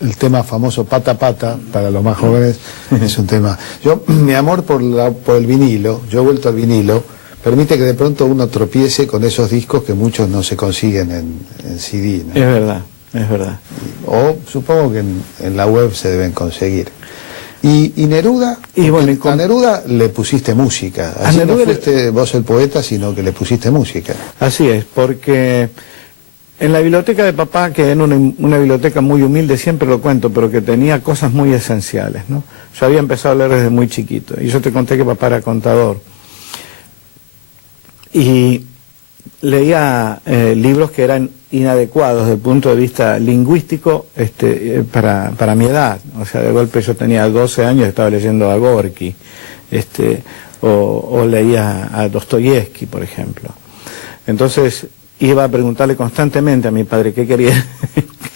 el tema famoso Pata Pata, para los más jóvenes, es un tema. Mi amor por el vinilo, yo he vuelto al vinilo, permite que de pronto uno tropiece con esos discos que muchos no se consiguen en CD, ¿no? Es verdad, es verdad. O supongo que en la web se deben conseguir. Y Neruda, a Neruda le pusiste música, así no fuiste vos el poeta, sino que le pusiste música. Así es, porque en la biblioteca de papá, que era una biblioteca muy humilde, siempre lo cuento, pero que tenía cosas muy esenciales, ¿no? Yo había empezado a leer desde muy chiquito, y yo te conté que papá era contador. Y leía libros que eran inadecuados desde el punto de vista lingüístico para mi edad. O sea, de golpe yo tenía 12 años y estaba leyendo a Gorky, o leía a Dostoyevsky, por ejemplo. Entonces iba a preguntarle constantemente a mi padre qué quería.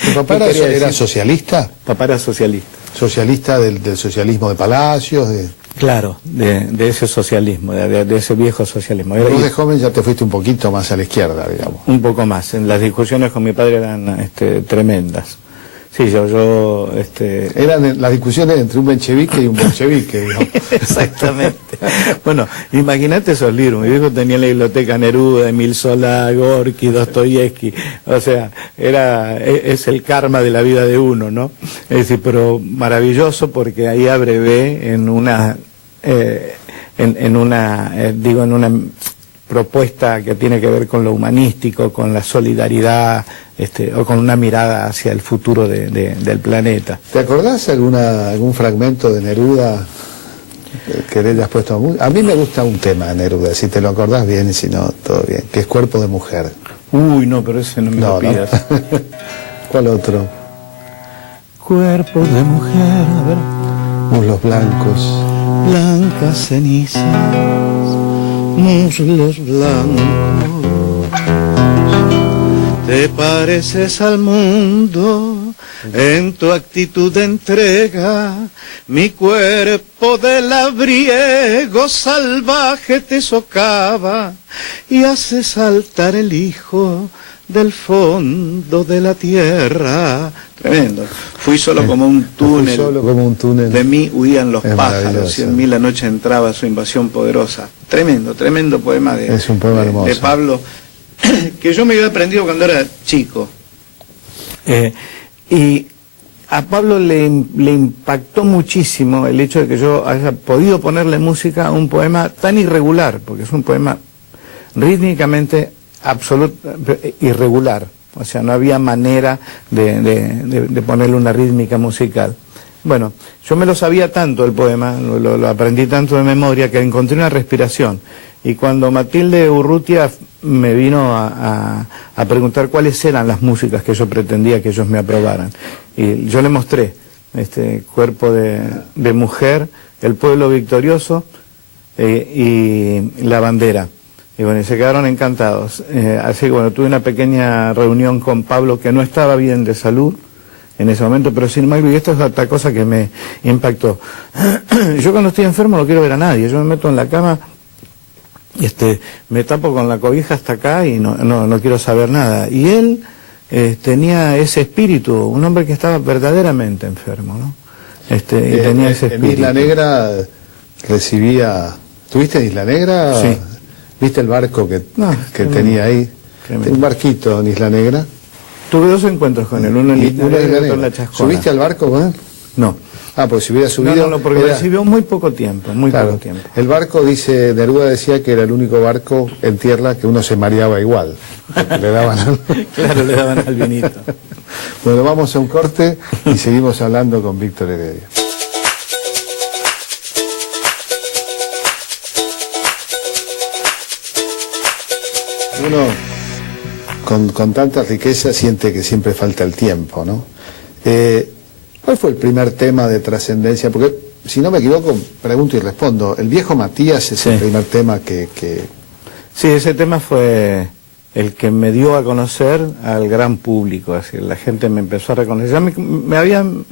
¿Tu papá era socialista? Papá era socialista. ¿Socialista del socialismo de Palacios? Claro, de ese socialismo, de ese viejo socialismo. Vos de joven ya te fuiste un poquito más a la izquierda, digamos. Un poco más. Las discusiones con mi padre eran tremendas. Sí, Eran las discusiones entre un menchevique y un bolchevique, digamos. Exactamente. Bueno, imagínate esos libros. Mi viejo tenía en la biblioteca Neruda, Emil Solá, Gorky, Dostoyevsky. O sea, es el karma de la vida de uno, ¿no? Es decir, pero maravilloso porque ahí abrevé en una propuesta que tiene que ver con lo humanístico, con la solidaridad, o con una mirada hacia el futuro del planeta. ¿Te acordás algún fragmento de Neruda que le hayas puesto a música? A mí me gusta un tema de Neruda, si te lo acordás bien y si no, todo bien, que es Cuerpo de Mujer. Uy, no, pero ese no me lo pidas. ¿No? ¿Cuál otro? Cuerpo de mujer, a ver. Muslos blancos. Blancas cenizas, muslos blancos. Te pareces al mundo en tu actitud de entrega, mi cuerpo de labriego salvaje te socava y hace saltar el hijo del fondo de la tierra. Tremendo. Fui solo como un túnel. Fui solo como un túnel. De mí huían los pájaros y en mí la noche entraba su invasión poderosa. Tremendo, tremendo poema es un poema hermoso. De Pablo, que yo me había aprendido cuando era chico. Y a Pablo le impactó muchísimo el hecho de que yo haya podido ponerle música a un poema tan irregular, porque es un poema rítmicamente irregular. O sea, no había manera de ponerle una rítmica musical. Bueno, yo me lo sabía tanto el poema, lo aprendí tanto de memoria, que encontré una respiración. Y cuando Matilde Urrutia me vino a preguntar cuáles eran las músicas que yo pretendía que ellos me aprobaran, y yo le mostré Cuerpo de Mujer, El Pueblo Victorioso y La Bandera. Y bueno, y se quedaron encantados. Así que bueno, tuve una pequeña reunión con Pablo, que no estaba bien de salud en ese momento, pero sin embargo, y esto es otra cosa que me impactó. Yo cuando estoy enfermo no quiero ver a nadie, yo me meto en la cama, me tapo con la cobija hasta acá y no quiero saber nada. Y él tenía ese espíritu, un hombre que estaba verdaderamente enfermo, ¿no? Y tenía ese espíritu. En Isla Negra recibía... ¿Tuviste en Isla Negra? Sí. ¿Viste el barco que tenía ahí? Un barquito en Isla Negra. Tuve 2 encuentros con él, uno en Isla Negra y otro en la Chascona. ¿Subiste al barco con él? No. Ah, pues si hubiera subido... No, porque recibió muy poco tiempo, poco tiempo. El barco, Neruda decía que era el único barco en tierra que uno se mareaba igual. Le daban Claro, le daban al vinito. Bueno, vamos a un corte y seguimos hablando con Víctor Heredia. Uno con tanta riqueza siente que siempre falta el tiempo, ¿no? ¿Cuál fue el primer tema de trascendencia? Porque, si no me equivoco, pregunto y respondo. El Viejo Matías es el primer tema que... Sí, ese tema fue el que me dio a conocer al gran público. Así, la gente me empezó a reconocer. Ya me habían,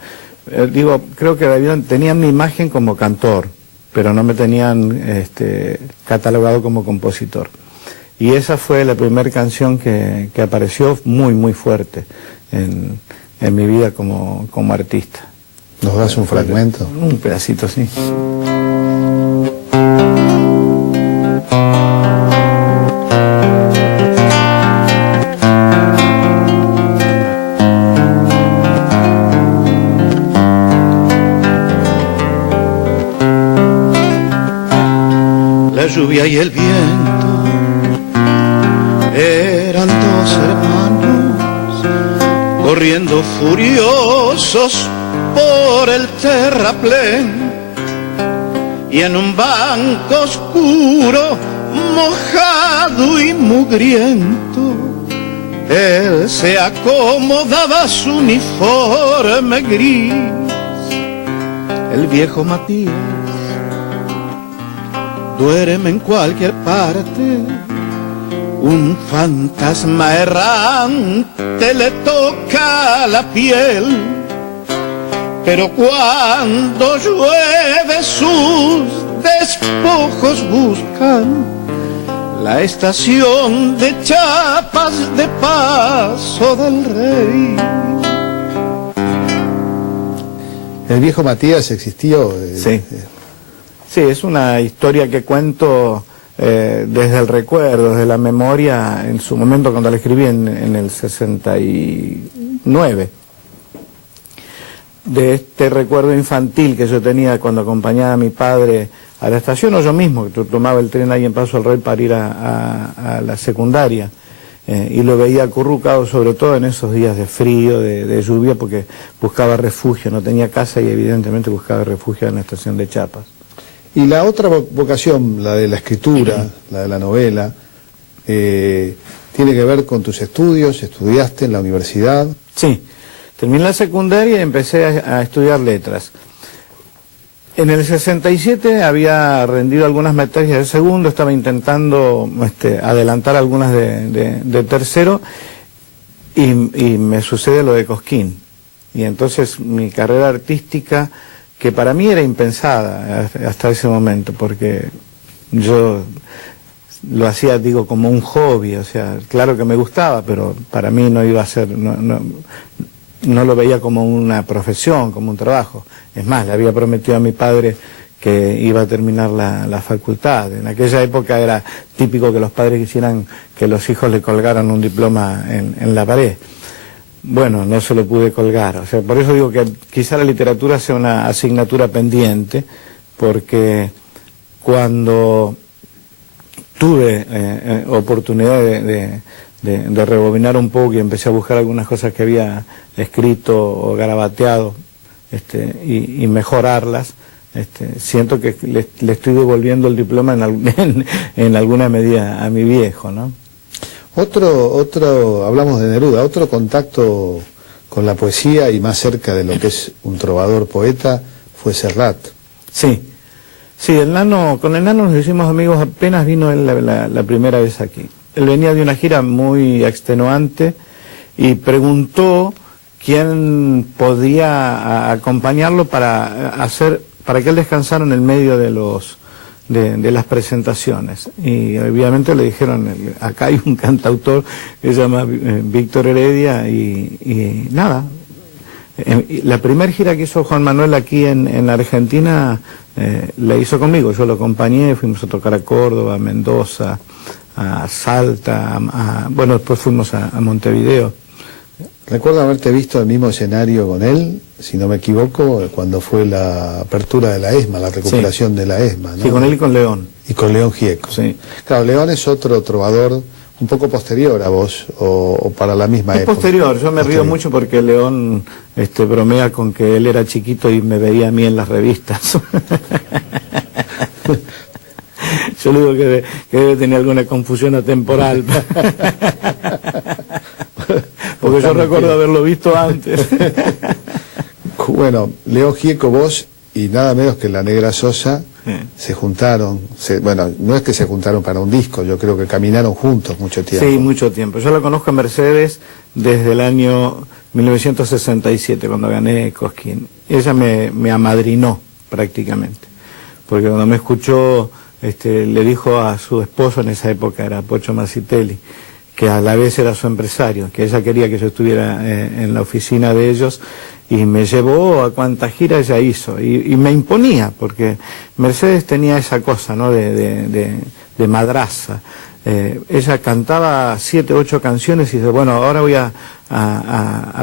creo que tenían mi imagen como cantor, pero no me tenían catalogado como compositor. Y esa fue la primera canción que apareció muy, muy fuerte en en mi vida como artista. ¿Nos das un fragmento? Un pedacito, sí. La lluvia y el viento eran dos hermanos corriendo furiosos por el terraplén, y en un banco oscuro, mojado y mugriento, él se acomodaba su uniforme gris. El viejo Matías duerme en cualquier parte, un fantasma errante le toca la piel, pero cuando llueve sus despojos buscan la estación de Chiapas de Paso del Rey. ¿El viejo Matías existió? Sí. Sí, es una historia que cuento desde el recuerdo, desde la memoria, en su momento cuando la escribí en el 69. De este recuerdo infantil que yo tenía cuando acompañaba a mi padre a la estación, o yo mismo, que tomaba el tren ahí en Paso del Rey para ir a la secundaria, y lo veía acurrucado, sobre todo en esos días de frío, de lluvia, porque buscaba refugio, no tenía casa y evidentemente buscaba refugio en la estación de Chiapas. Y la otra vocación, la de la escritura, la de la novela, tiene que ver con tus estudios. ¿Estudiaste en la universidad? Sí, terminé la secundaria y empecé a estudiar letras. En el 67 había rendido algunas materias de segundo, estaba intentando adelantar algunas de tercero, y me sucede lo de Cosquín. Y entonces mi carrera artística, que para mí era impensada hasta ese momento, porque yo lo hacía, digo, como un hobby, o sea, claro que me gustaba, pero para mí no iba a ser, no lo veía como una profesión, como un trabajo. Es más, le había prometido a mi padre que iba a terminar la facultad. En aquella época era típico que los padres quisieran que los hijos le colgaran un diploma en la pared. Bueno, no se lo pude colgar, o sea, por eso digo que quizá la literatura sea una asignatura pendiente, porque cuando tuve oportunidad de rebobinar un poco y empecé a buscar algunas cosas que había escrito o garabateado y mejorarlas, siento que le estoy devolviendo el diploma en alguna medida a mi viejo, ¿no? Hablamos de Neruda, otro contacto con la poesía y más cerca de lo que es un trovador poeta fue Serrat. Sí, con el Nano nos hicimos amigos apenas vino él la primera vez aquí. Él venía de una gira muy extenuante y preguntó quién podía acompañarlo para que él descansara en el medio de las presentaciones, y obviamente le dijeron, acá hay un cantautor que se llama Víctor Heredia, y nada, la primera gira que hizo Juan Manuel aquí en Argentina la hizo conmigo, yo lo acompañé, fuimos a tocar a Córdoba, a Mendoza, a Salta, bueno, después fuimos a Montevideo. Recuerdo haberte visto en el mismo escenario con él, si no me equivoco, cuando fue la apertura de la ESMA, la recuperación de la ESMA, ¿no? Sí, con él y con León. Y con León Gieco. Sí. Claro, León es otro trovador un poco posterior a vos, o para la misma época. Es posterior, yo me río mucho porque León bromea con que él era chiquito y me veía a mí en las revistas. Yo le digo que debe tener alguna confusión atemporal. Porque yo recuerdo haberlo visto antes. Bueno, León Gieco, vos y nada menos que la Negra Sosa se juntaron. Bueno, no es que se juntaron para un disco, yo creo que caminaron juntos mucho tiempo. Sí, mucho tiempo. Yo la conozco a Mercedes desde el año 1967, cuando gané Cosquín. Ella me amadrinó prácticamente, porque cuando me escuchó, le dijo a su esposo, en esa época era Pocho Masitelli, que a la vez era su empresario, que ella quería que yo estuviera en la oficina de ellos, y me llevó a cuanta gira ella hizo, y me imponía, porque Mercedes tenía esa cosa, ¿no?, de madraza. Ella cantaba 7, 8 canciones y dice, bueno, ahora voy a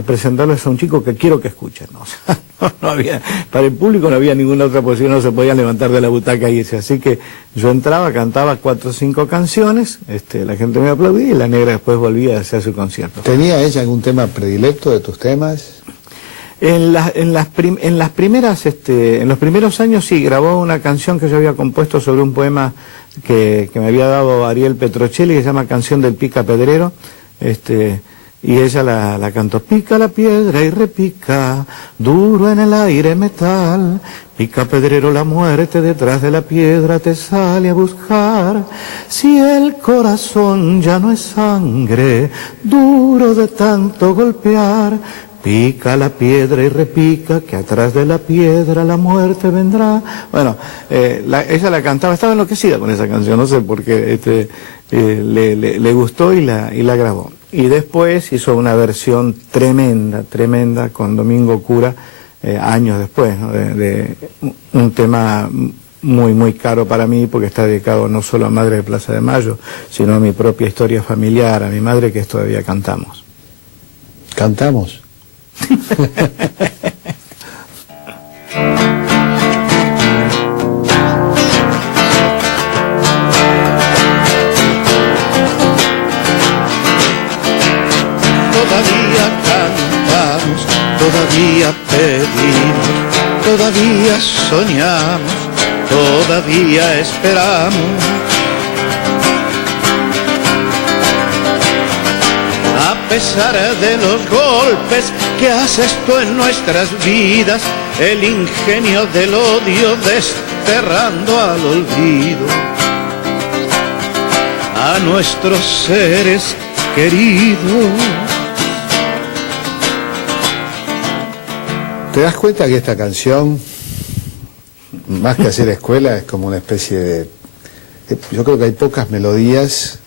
presentarles a un chico que quiero que escuchen. O sea, no había, para el público no había ninguna otra posición, no se podían levantar de la butaca y irse. Así que yo entraba, cantaba 4 o 5 canciones, la gente me aplaudía y la negra después volvía a hacer su concierto. ¿Tenía ella algún tema predilecto de tus temas? En los primeros años sí, grabó una canción que yo había compuesto sobre un poema que me había dado Ariel Petrocelli, que se llama Canción del Pica Pedrero, y ella la cantó. Pica la piedra y repica, duro en el aire metal, pica pedrero la muerte, detrás de la piedra te sale a buscar. Si el corazón ya no es sangre, duro de tanto golpear, pica la piedra y repica, que atrás de la piedra la muerte vendrá. Bueno, ella la cantaba, estaba enloquecida con esa canción, no sé por qué, le gustó y la grabó. Y después hizo una versión tremenda con Domingo Cura, años después, ¿no?, de un tema muy caro para mí, porque está dedicado no solo a Madre de Plaza de Mayo, sino a mi propia historia familiar, a mi madre, que todavía cantamos. ¿Cantamos? Todavía cantamos, todavía pedimos, todavía soñamos, todavía esperamos. A pesar de los golpes que haces tú en nuestras vidas, el ingenio del odio desterrando al olvido a nuestros seres queridos. ¿Te das cuenta que esta canción, más que hacer escuela, es como una especie de... Yo creo que hay pocas melodías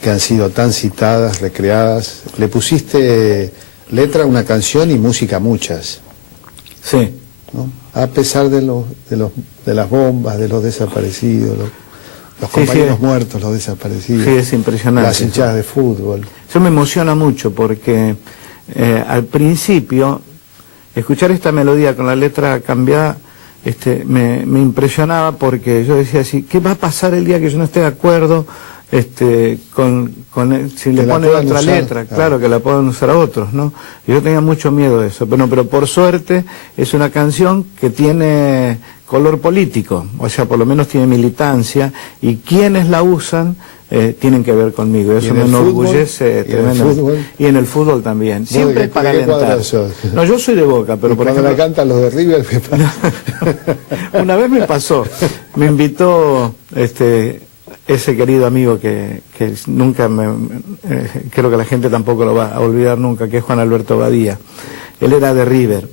que han sido tan citadas, recreadas. Le pusiste letra a una canción y música a muchas. Sí. ¿No? A pesar de las bombas, de los desaparecidos, los compañeros muertos, los desaparecidos. Sí, es impresionante. Las hinchadas de fútbol. Eso me emociona mucho porque al principio escuchar esta melodía con la letra cambiada me impresionaba, porque yo decía así, ¿qué va a pasar el día que yo no esté de acuerdo si le ponen otra letra? Claro, que la puedan usar a otros, ¿no? Y yo tenía mucho miedo de eso, pero por suerte es una canción que tiene color político, o sea, por lo menos tiene militancia, y quienes la usan tienen que ver conmigo. Eso me enorgullece tremendamente. Y en el fútbol también. Siempre es para alentar. No, yo soy de Boca, pero por ejemplo... la cantan los de River... Una vez me pasó, me invitó ese querido amigo que nunca creo que la gente tampoco lo va a olvidar nunca, que es Juan Alberto Badía. Él era de River,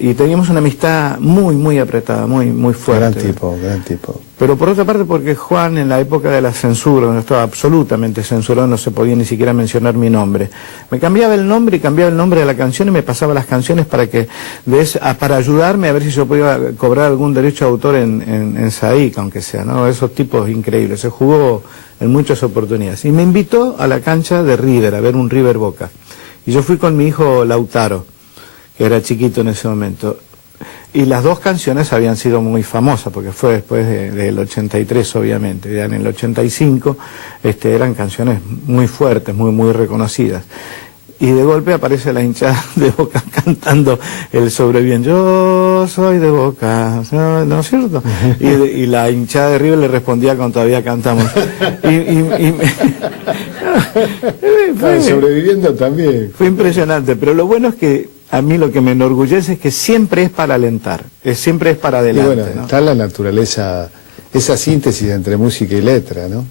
y teníamos una amistad muy apretada, muy fuerte. Gran tipo. Pero por otra parte, porque Juan, en la época de la censura, donde estaba absolutamente censurado, no se podía ni siquiera mencionar mi nombre, me cambiaba el nombre y cambiaba el nombre de la canción y me pasaba las canciones para ayudarme a ver si yo podía cobrar algún derecho de autor en SAIC, aunque sea, ¿no? Esos tipos increíbles. Se jugó en muchas oportunidades. Y me invitó a la cancha de River, a ver un River Boca. Y yo fui con mi hijo Lautaro, que era chiquito en ese momento. Y las dos canciones habían sido muy famosas, porque fue después del 83, obviamente. Ya en el 85 eran canciones muy fuertes, muy reconocidas. Y de golpe aparece la hinchada de Boca cantando el sobreviviente. Yo soy de Boca, ¿no es cierto? Y la hinchada de River le respondía con todavía cantamos. Sobreviviendo también. Fue impresionante, pero lo bueno es que a mí lo que me enorgullece es que siempre es para alentar, siempre es para adelante. Y bueno, ¿no? Está la naturaleza, esa síntesis entre música y letra, ¿no?